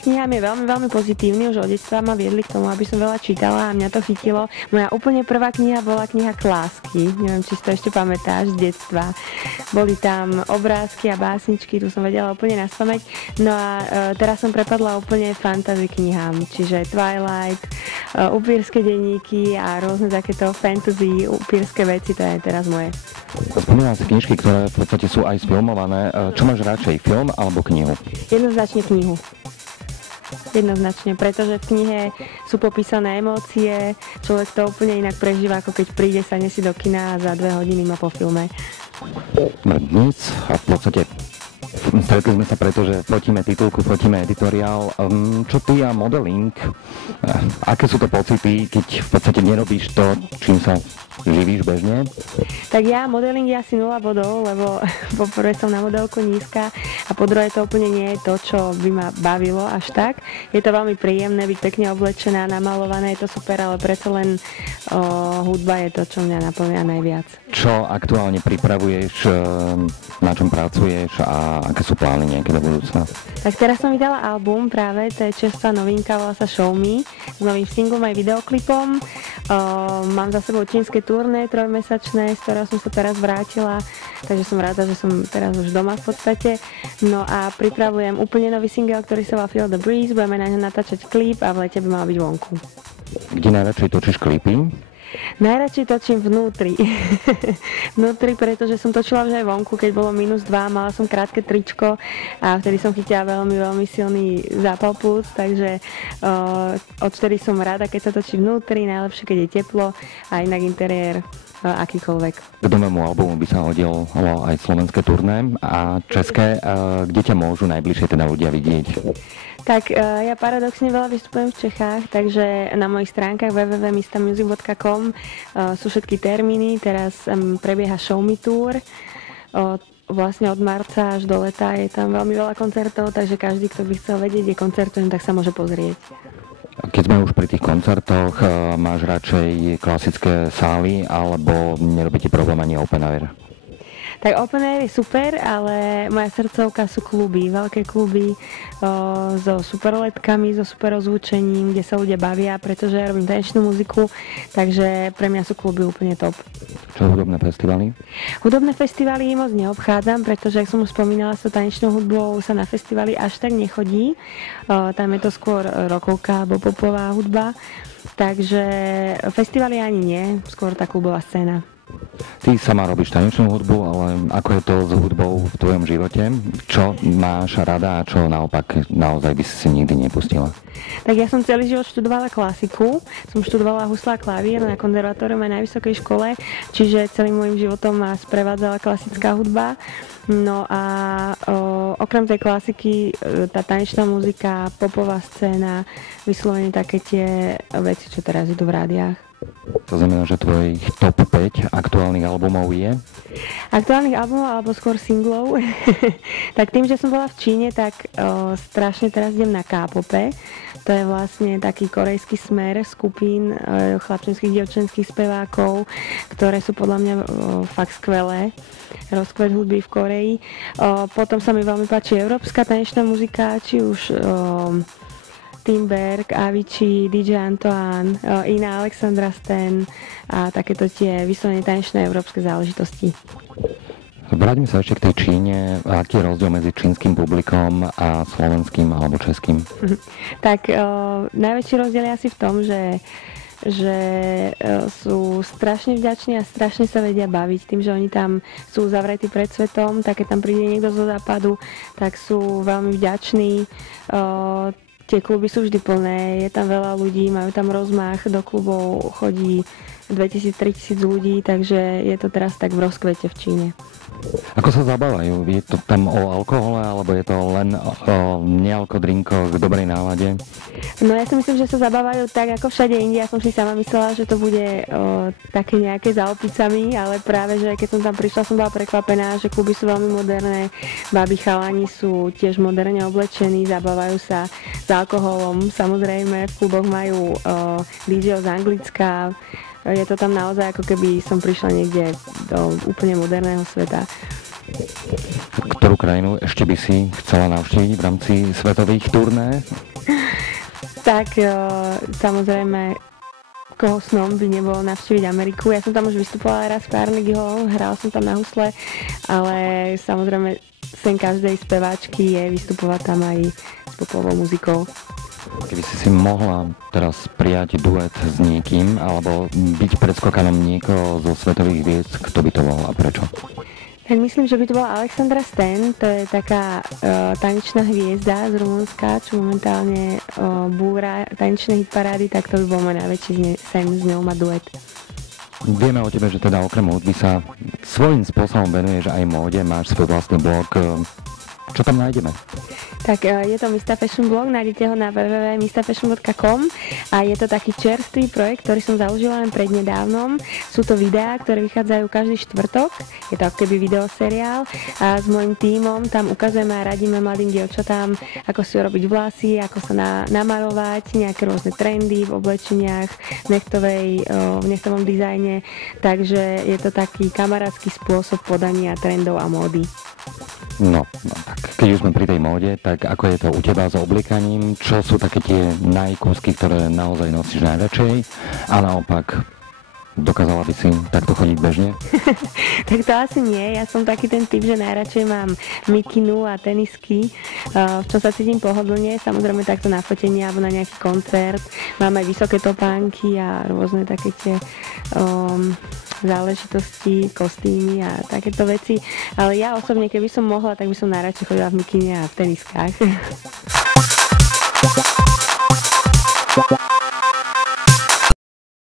knihám je veľmi, veľmi pozitívny. Už od detstva ma viedli k tomu, aby som veľa čítala a mňa to chytilo. Moja úplne prvá kniha bola kniha Klásky. Neviem, či si to ešte pamätáš z detstva. Boli tam obrázky a básničky, tu som vedela úplne naspamäť. No a teraz som prepadla úplne fantasy knihám, čiže Twilight, upírske denníky a rôzne takéto fantasy, upírske veci, to je teraz moje. Spomínam si knižky, ktoré v podstate sú aj sfilmované. Čo máš radšej, film alebo knihu? Jednoznačne knihu. Jednoznačne, pretože v knihe sú popísané emócie, človek to úplne inak prežíva, ako keď príde, sadne si do kina a za 2 hodiny má po filme. Dnes a v podstate stretli sme sa preto, že fotíme titulku, fotíme editoriál. Čo ty a modeling? Aké sú to pocity, keď v podstate nerobíš to, čím sa živíš bežne? Tak ja modeling je asi 0 bodov, lebo po prvé som na modelku nízka a po druhé to úplne nie je to, čo by ma bavilo až tak. Je to veľmi príjemné byť pekne oblečená, namalované, je to super, ale predsa len hudba je to, čo mňa naplňa najviac. Čo aktuálne pripravuješ, na čom pracuješ a aké sú plány nejaké do budúcna? Tak teraz som vydala album práve, to je čerstvá novinka, volá sa Show Me, s novým singlom aj videoklipom. Mám za sebou čínske turné 3-mesačné, z ktorého som sa teraz vrátila, takže som rada, že som teraz už doma v podstate. No a pripravujem úplne nový single, ktorý sa volá Feel the Breeze, budeme na ňo natáčať klip a v lete by mal byť vonku. Kde najradšej točíš klipy? Najradšej točím vnútri. Vnútri, pretože som točila už aj vonku, keď bolo -2, mala som krátke tričko a vtedy som chytila veľmi, veľmi silný zápal plúc, takže odtedy som rada, keď sa točí vnútri, najlepšie, keď je teplo a inak interiér akýkoľvek. K novému albumu by sa hodilo aj slovenské turné a české, kde ťa môžu najbližšie teda ľudia vidieť? Tak ja paradoxne veľa vystupujem v Čechách, takže na mojich stránkach www.mistamusic.com sú všetky termíny, teraz prebieha Show Me Tour, vlastne od marca až do leta je tam veľmi veľa koncertov, takže každý, kto by chcel vedieť, kde koncertujem, tak sa môže pozrieť. Keď sme už pri tých koncertoch, máš radšej klasické sály alebo nerobí ti problém ani open air? Tak open air je super, ale moja srdcovka sú kluby, veľké kluby so super letkami, so super ozvučením, kde sa ľudia bavia, pretože ja robím tanečnú muziku, takže pre mňa sú kluby úplne top. Čo hudobné festivaly? Hudobné festivaly moc neobchádzam, pretože, ak som už spomínala, s tanečnou hudbou sa na festivaly až tak nechodí. Tam je to skôr rockovka alebo popová hudba, takže festivaly ani nie, skôr tá klubová scéna. Ty sama robíš tanečnú hudbu, ale ako je to s hudbou v tvojom živote? Čo máš rada a čo naopak naozaj by si nikdy nepustila? Tak ja som celý život študovala klasiku, som študovala husle a klavír na konzervatóriu aj na vysokej škole, čiže celým môjim životom ma sprevádzala klasická hudba. No a okrem tej klasiky, tá tanečná muzika, popová scéna, vyslovene také tie veci, čo teraz idú v rádiách. To znamená, že tvojich top 5 aktuálnych albumov je? Aktuálnych albumov alebo skôr singlov? Tak tým, že som bola v Číne, tak strašne teraz idem na K-pop. To je vlastne taký korejský smer skupín chlapčenských, dievčenských spevákov, ktoré sú podľa mňa fakt skvelé. Rozkvet hudby v Koreji. Potom sa mi veľmi páči európska tanečná muzika, či už Timberg, Avicii, DJ Antoine, Ina Alexandra Stan a takéto tie vyslovene tanečné európske záležitosti. Vráťme sa ešte k tej Číne. Aký je rozdiel medzi čínskym publikom a slovenským alebo českým? Tak najväčší rozdiel je asi v tom, že sú strašne vďační a strašne sa vedia baviť tým, že oni tam sú zavretí pred svetom, tak keď tam príde niekto zo západu, tak sú veľmi vďační. Tie kluby sú vždy plné, je tam veľa ľudí, majú tam rozmach, do klubov chodí 2000-3000 ľudí, takže je to teraz tak v rozkvete v Číne. Ako sa zabávajú? Je to tam o alkohole, alebo je to len o nealkodrinkoch, dobrej nálade? No ja si myslím, že sa zabávajú tak ako všade inde. Ja som si sama myslela, že to bude také nejaké za opicami, ale práve, že keď som tam prišla, som bola prekvapená, že kluby sú veľmi moderné, babi chalani sú tiež moderne oblečení, zabávajú sa s alkoholom. Samozrejme, v kluboch majú DJ z Anglicka. Je to tam naozaj, ako keby som prišla niekde do úplne moderného sveta. Ktorú krajinu ešte by si chcela navštíviť v rámci svetových turné? Tak samozrejme, koho snom by nebolo navštíviť Ameriku. Ja som tam už vystupovala raz v Carnegie Hall, hrala som tam na husle, ale samozrejme sen každej speváčky je vystupovať tam aj s popovou muzikou. Keby si mohla teraz prijať duet s niekým alebo byť predskokanom niekoho zo svetových hviezd, kto by to bol a prečo? Tak myslím, že by to bola Alexandra Stan, to je taká tanečná hviezda z Rumunska, čo momentálne búra tanečné hitparády, tak to by bol môj najväčší sen s ňou mať duet. Vieme o tebe, že teda okrem hudby sa svojím spôsobom venuješ aj móde, máš svoj vlastný blog. Čo tam nájdeme? Tak je to Mista Fashion blog, nájdete ho na www.mistafashion.com a je to taký čerstvý projekt, ktorý som založila len prednedávnom. Sú to videá, ktoré vychádzajú každý štvrtok, je to ako keby videoseriál a s môjim tímom tam ukazujeme a radíme mladým dievčatám, ako si urobiť vlasy, ako sa namalovať, nejaké rôzne trendy v oblečeniach, v nechtovom dizajne, takže je to taký kamarátsky spôsob podania trendov a módy. No tak keď už sme pri tej móde, tak ako je to u teba s obliekaním? Čo sú také tie najkúsky, ktoré naozaj nosíš najradšej? A naopak, dokázala by si takto chodiť bežne? Tak to asi nie. Ja som taký ten typ, že najradšej mám mikinu a tenisky, v čom sa cítim pohodlne. Samozrejme takto na fotenie alebo na nejaký koncert. Mám aj vysoké topánky a rôzne také tie záležitosti, kostýmy a takéto veci. Ale ja osobne, keby som mohla, tak by som najradšej chodila v mikine a v teniskách.